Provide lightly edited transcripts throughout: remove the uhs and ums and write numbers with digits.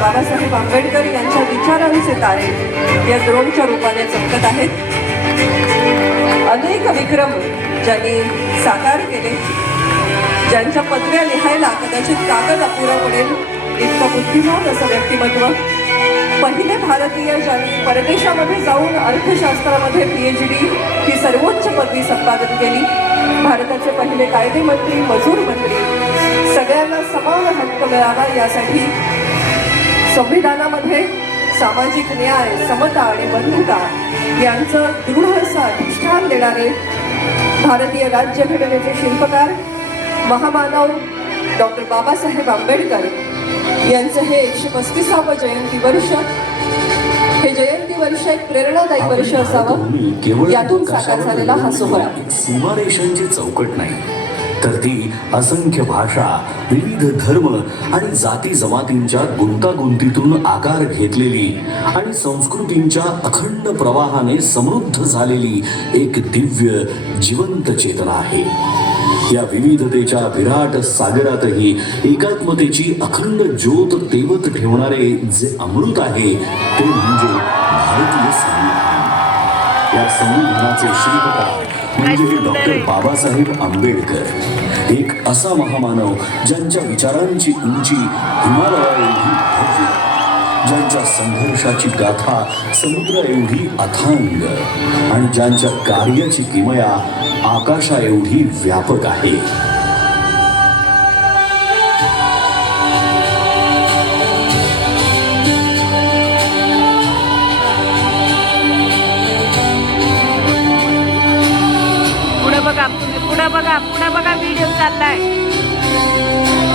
बाबासाहेब आंबेडकर यांच्या विचारांचे तारे या ड्रोनच्या रूपाने चमकत आहेत. अनेक विक्रम ज्यांनी साकार केले, ज्यांच्या पदव्या लिहायला कदाचित कागद अपुरा पडेल इतकं बुद्धिमान असं व्यक्तिमत्व, पहिले भारतीय ज्यांनी परदेशामध्ये जाऊन अर्थशास्त्रामध्ये PhD ही सर्वोच्च पदवी संपादन केली, भारताचे पहिले कायदे मंत्री, मजूर मंत्री, सगळ्यांना समान हक्क मिळावा यासाठी संविधानामध्ये सामाजिक न्याय, समता आणि बंधुता यांचं दृढ असं अधिष्ठान देणारे भारतीय राज्यघटनेचे शिल्पकार महामानव डॉक्टर बाबासाहेब आंबेडकर यांचं हे 135वं जयंती वर्ष, हे जयंती वर्ष एक प्रेरणादायी वर्ष असावं, यातून साकार झालेला हा सोहळा. सीमारेषांची चौकट नाही, तर ती असंख्य भाषा, विविध धर्म आणि जाती जमातींच्या गुंतागुंतीतून आकार घेतलेली आणि संस्कृतींच्या अखंड प्रवाहाने समृद्ध झालेली एक दिव्य जिवंत चेतना आहे. या विविधतेच्या विराट सागरातही एकात्मतेची अखंड ज्योत तेवत ठेवणारे जे अमृत आहे ते म्हणजे भारतीय संविधान. या संविधानाचे शिल्पकार म्हणजे डॉक्टर बाबासाहेब आंबेडकर, एक असा महामानव ज्यांच्या विचारांची उंची हिमालया एवढी भव्य, ज्यांच्या संघर्षाची गाथा समुद्रा एवढी अथांग आणि ज्यांच्या कार्याची किमया आकाशा एवढी व्यापक आहे. पुढे बघा व्हिडिओ चाललाय.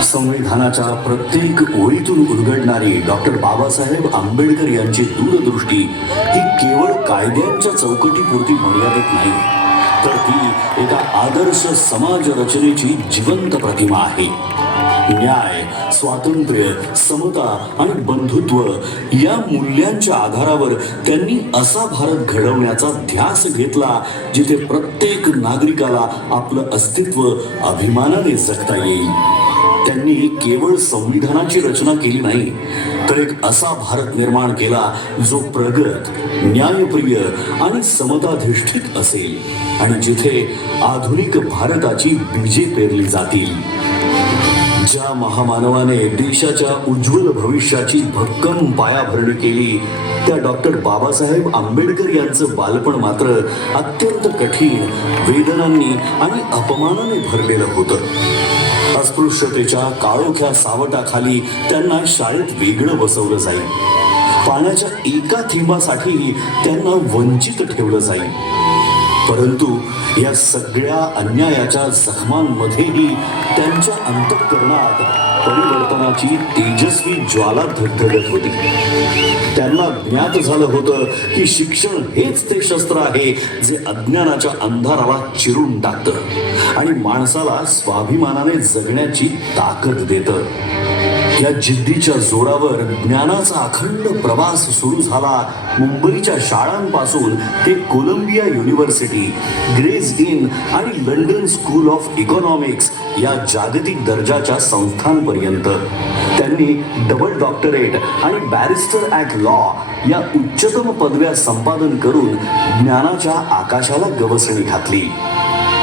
संविधानाच्या प्रत्येक ओळीतून उलगडणारी डॉक्टर बाबासाहेब आंबेडकर यांची दूरदृष्टी ही केवळ कायद्यांच्या चौकटीपुरती मर्यादित नाही, तर ती एका आदर्श समाज रचनेची जिवंत प्रतिमा आहे. न्याय, स्वातंत्र्य, समता आणि बंधुत्व या मूल्यांच्या आधारावर त्यांनी असा भारत घडवण्याचा ध्यास घेतला जिथे प्रत्येक नागरिकाला आपलं अस्तित्व अभिमानाने जगता येईल. त्यांनी केवळ संविधानाची रचना केली नाही, तर एक असा भारत निर्माण केला जो प्रगत, न्यायप्रिय आणि समताधिष्ठित असेल आणि जिथे आधुनिक भारताची बीजे पेरली जातील. ज्या महामानवाने देशाच्या उज्ज्वल भविष्याची भक्कम पायाभरणी केली त्या डॉक्टर बाबासाहेब आंबेडकर यांचं बालपण मात्र अत्यंत कठीण, वेदनांनी आणि अपमानाने भरलेलं होतं. अस्पृश्यतेच्या काळोख्या सावटाखाली त्यांना शाळेत वेगळं बसवलं जाईल, पाण्याच्या एका थेंबासाठीही त्यांना वंचित ठेवलं जाईल. परंतु या सगळ्या अन्यायाच्या जखमांमध्येही त्यांच्या अंतःकरणात परिवर्तनाची तेजस्वी ज्वाला धगधगत होती. त्यांना ज्ञात झालं होतं की शिक्षण हेच ते शस्त्र आहे जे अज्ञानाच्या अंधाराला चिरून टाकतं आणि माणसाला स्वाभिमानाने जगण्याची ताकद देतं. या जिद्दीच्या जोरावर ज्ञानाचा अखंड प्रवास सुरू झाला. मुंबईच्या शाळांपासून ते कोलंबिया युनिव्हर्सिटी, ग्रेज इन आणि लंडन स्कूल ऑफ इकॉनॉमिक्स या जागतिक दर्जाच्या संस्थांपर्यंत त्यांनी डबल डॉक्टरेट आणि बॅरिस्टर ॲट लॉ या उच्चतम पदव्या संपादन करून ज्ञानाच्या आकाशाला गवसणी घातली.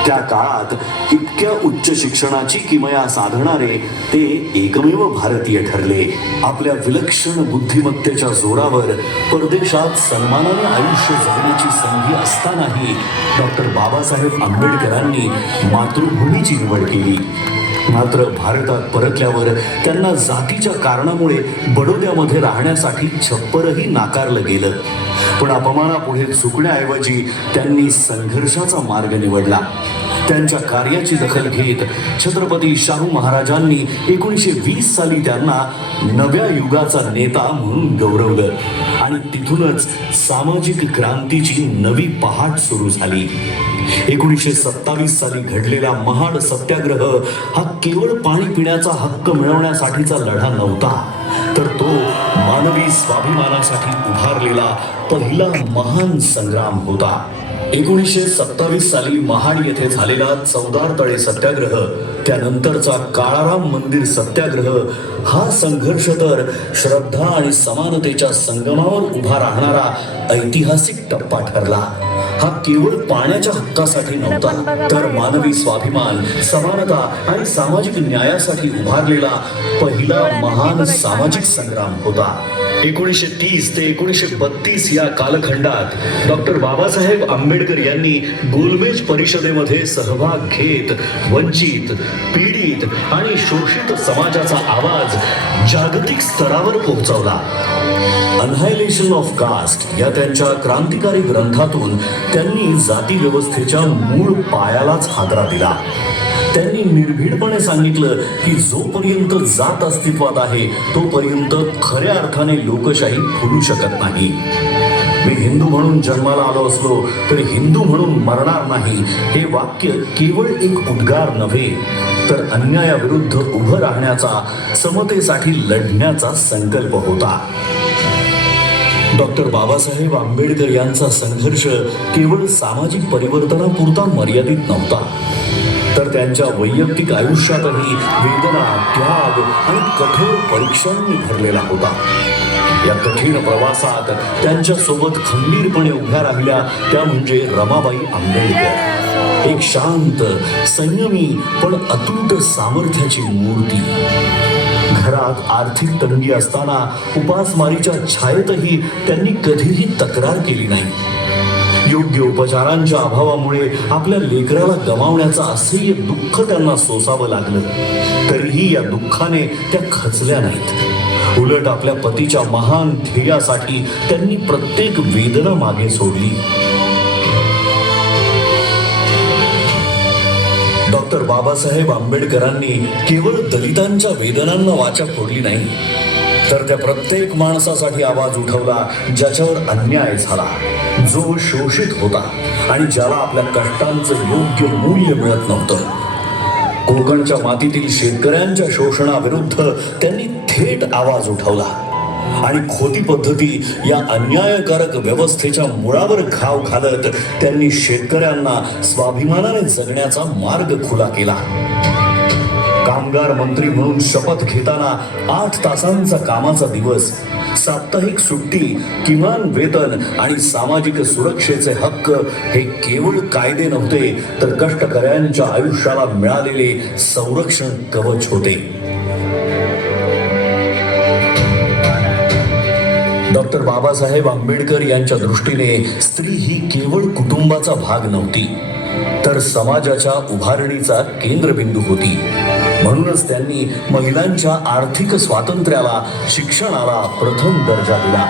त्या काळात इतक्या उच्च शिक्षणाची किमया साधणारे ते एकमेव भारतीय ठरले. आपल्या विलक्षण बुद्धिमत्तेच्या जोरावर परदेशात सन्मानाने आयुष्य जगण्याची संधी असतानाही डॉक्टर बाबासाहेब आंबेडकरांनी मातृभूमीची निवड केली. मात्र भारतात परतल्यावर त्यांना जातीच्या कारणामुळे बडोद्यामध्ये राहण्यासाठी छप्परही नाकारलं गेलं. पण अपमानापुढे झुकण्याऐवजी त्यांनी संघर्षाचा मार्ग निवडला. त्यांच्या कार्याची दखल घेत छत्रपती शाहू महाराजांनी 1920 साली त्यांना नव्या युगाचा नेता म्हणून गौरवलं आणि तिथूनच सामाजिक क्रांतीची नवी पहाट सुरू झाली. 1927 साली घडलेला महाड सत्याग्रह हा केवळ पाणी पिण्याचा हक्क मिळवण्यासाठीचा लढा नव्हता, तर तो मानवी स्वाभिमानासाठी उभारलेला पहिला महान संग्राम होता. 1927 साली महाड येथे झालेला चौदार तळे सत्याग्रह, त्यानंतरचा काळाराम मंदिर सत्याग्रह हा संघर्ष तर श्रद्धा आणि समानतेच्या संगमावर उभा राहणारा ऐतिहासिक टप्पा ठरला. हा केवळ पाण्याच्या हक्कासाठी नव्हता, तर मानवी स्वाभिमान, समानता आणि सामाजिक न्यायासाठी उभारलेला पहिला महान सामाजिक संग्राम होता. 1930 ते 1932 या कालखंडात डॉक्टर बाबासाहेब आंबेडकर यांनी गोलमेज परिषदेमध्ये सहभाग घेत वंचित, पीडित आणि शोषित समाजाचा आवाज जागतिक स्तरावर पोहोचवला. अनहायलेशन ऑफ कास्ट या त्यांच्या क्रांतिकारी ग्रंथातून त्यांनी जाती व्यवस्थेच्या मूळ पायालाच हादरा दिला. त्यांनी निर्भीडपणे सांगितलं की जोपर्यंत जात अस्तित्वात आहे तोपर्यंत खऱ्या अर्थाने लोकशाही फुलू शकत नाही. मी हिंदू म्हणून जन्माला आलो असलो तरी हिंदू म्हणून मरणार नाही हे वाक्य केवळ एक उद्गार नव्हे, तर अन्यायाविरुद्ध उभं राहण्याचा, समतेसाठी लढण्याचा संकल्प होता. डॉक्टर बाबासाहेब आंबेडकर यांचा संघर्ष केवळ सामाजिक परिवर्तनापुरता मर्यादित नव्हता, तर त्यांच्या वैयक्तिक आयुष्यातही वेदना, त्याग आणि कठोर परीक्षांनी भरलेला होता. या कठीण प्रवासात त्यांच्या सोबत खंबीरपणे उभ्या राहिल्या त्या म्हणजे रमाबाई आंबेडकर, एक शांत, संयमी पण अतूट सामर्थ्याची मूर्ती. घरात आर्थिक तंगी असताना उपासमारीच्या छायेतही त्यांनी कधीही तक्रार केली नाही. योग्य उपचारांच्या अभावामुळे आपल्या लेकराला गमावण्याचं असह्य दुःख त्यांना सोसावं लागलं, तरीही या दुःखाने त्या खचल्या नाहीत. उलट आपल्या पतीच्या महान ध्येयासाठी त्यांनी प्रत्येक वेदना मागे सोडली. डॉक्टर बाबासाहेब आंबेडकरांनी केवळ दलितांच्या वेदनांना वाचा फोडली नाही, तर त्या प्रत्येक माणसासाठी आवाज उठवला ज्याच्यावर अन्याय झाला, जो शोषित होता आणि ज्याला आपल्या कष्टांचं योग्य मूल्य मिळत नव्हतं. कोकणच्या मातीतील शेतकऱ्यांच्या शोषणाविरुद्ध त्यांनी थेट आवाज उठवला आणि खोटी पद्धती या अन्यायकारक व्यवस्थेच्या मुळावर घाव घालत त्यांनी शेतकऱ्यांना स्वाभिमानाने जगण्याचा मार्ग खुला केला. कामगार मंत्री म्हणून शपथ घेताना 8 तासांचा कामाचा दिवस, साप्ताहिक सुट्टी, किमान वेतन आणि सामाजिक सुरक्षेचे हक्क हे केवळ कायदे नव्हते, तर कष्टकऱ्यांच्या आयुष्याला मिळालेले संरक्षण कवच होते. डॉक्टर बाबासाहेब आंबेडकर यांच्या दृष्टीने स्त्री ही केवळ कुटुंबाचा भाग नव्हती, तर समाजाच्या उभारणीचा केंद्रबिंदू होती. म्हणूनच त्यांनी महिलांच्या आर्थिक स्वातंत्र्याला, शिक्षणाला प्रथम दर्जा दिला.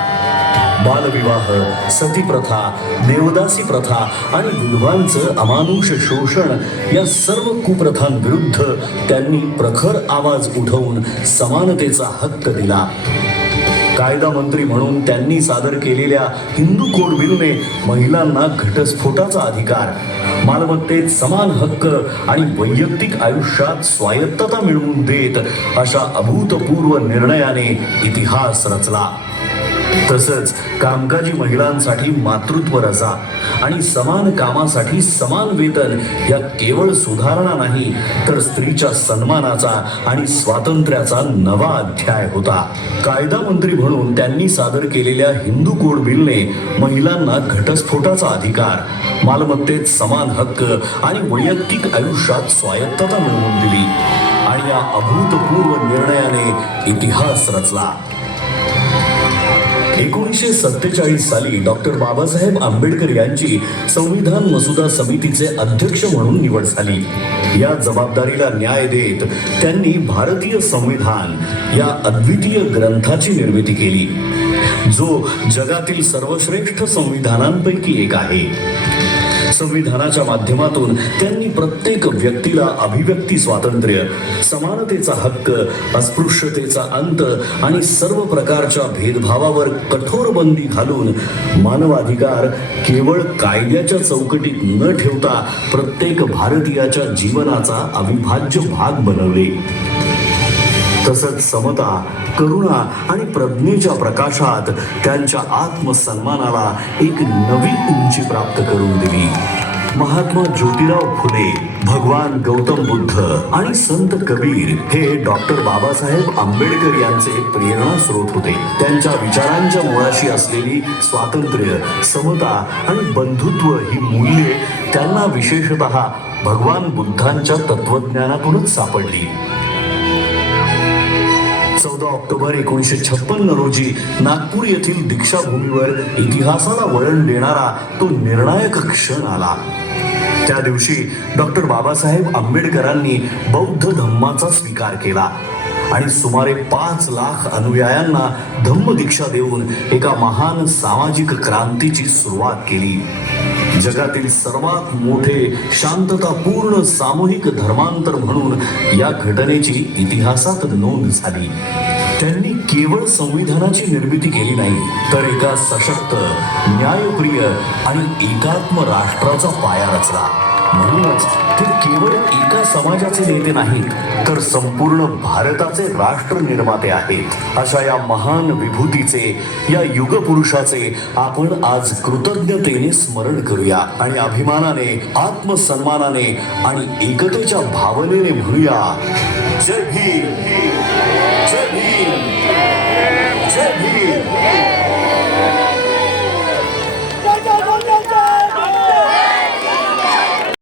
बालविवाह, सतीप्रथा, देवदासी प्रथा आणि विधवांचं अमानुष शोषण या सर्व कुप्रथांविरुद्ध त्यांनी प्रखर आवाज उठवून समानतेचा हक्क दिला. कायदा मंत्री म्हणून त्यांनी सादर केलेल्या हिंदू कोड बिलने महिलांना घटस्फोटाचा अधिकार, मालमत्तेत समान हक्क आणि वैयक्तिक आयुष्यात स्वायत्तता मिळवून देत अशा अभूतपूर्व निर्णयाने इतिहास रचला. तसंच कामकाजी महिलांसाठी मातृत्व रजा आणि समान कामासाठी समान वेतन या केवळ सुधारणा नाही, तर स्त्रीच्या सन्मानाचा आणि स्वातंत्र्याचा नवा अध्याय होता. कायदा मंत्री म्हणून त्यांनी सादर केलेल्या हिंदू कोड बिलने महिलांना घटस्फोटाचा अधिकार, मालमत्तेत समान हक्क आणि वैयक्तिक आयुष्यात स्वायत्तता मिळवून दिली आणि या अभूतपूर्व निर्णयाने इतिहास रचला. 1947 साली डॉक्टर बाबासाहेब आंबेडकर यांची संविधान मसुदा समितीचे अध्यक्ष म्हणून निवड झाली. या जबाबदारीला न्याय देत त्यांनी भारतीय संविधान या अद्वितीय ग्रंथाची निर्मिती केली, जो जगातील सर्वश्रेष्ठ संविधानांपैकी एक आहे. संविधानाच्या माध्यमातून त्यांनी प्रत्येक व्यक्तीला अभिव्यक्ती स्वातंत्र्य, समानतेचा हक्क, अस्पृश्यतेचा अंत आणि सर्व प्रकारच्या भेदभावावर कठोर बंदी घालून मानवाधिकार केवळ कायद्याच्या चौकटीत न ठेवता प्रत्येक भारतीयाच्या जीवनाचा अविभाज्य भाग बनवले. तसंच समता, करुणा आणि प्रज्ञेच्या प्रकाशात त्यांच्या आत्मसन्मानाला एक नवी उंची प्राप्त करून दिली. महात्मा ज्योतिराव फुले, भगवान गौतम बुद्ध आणि संत कबीर हे डॉक्टर बाबासाहेब आंबेडकर यांचे प्रेरणास्रोत होते. त्यांच्या विचारांच्या मुळाशी असलेली स्वातंत्र्य, समता आणि बंधुत्व ही मूल्ये त्यांना विशेषतः भगवान बुद्धांच्या तत्वज्ञानातूनच सापडली. 14 ऑक्टोबर 1956 रोजी नागपूर येथील दीक्षाभूमीवर इतिहासाला वळण देणारा तो निर्णायक क्षण आला. त्या दिवशी डॉक्टर बाबासाहेब आंबेडकरांनी बौद्ध धम्माचा स्वीकार केला आणि सुमारे 5 लाख अनुयायांना धम्मदीक्षा देऊन एका महान सामाजिक क्रांतीची सुरुवात केली. जगातील सर्वात मोठे शांततापूर्ण सामूहिक धर्मांतर म्हणून या घटनेची इतिहासात नोंद झाली. त्यांनी केवळ संविधानाची निर्मिती केली नाही, तर एका सशक्त, न्यायप्रिय आणि एकात्म राष्ट्राचा पाया रचला. म्हणूनच ते केवळ एका समाजाचे नेते नाहीत, तर संपूर्ण भारताचे राष्ट्र निर्माते आहेत. अशा या महान विभूतीचे, या युगपुरुषाचे आपण आज कृतज्ञतेने स्मरण करूया आणि अभिमानाने, आत्मसन्मानाने आणि एकतेच्या भावनेने म्हणूया, जय भीम, जय भीम, जय भीम.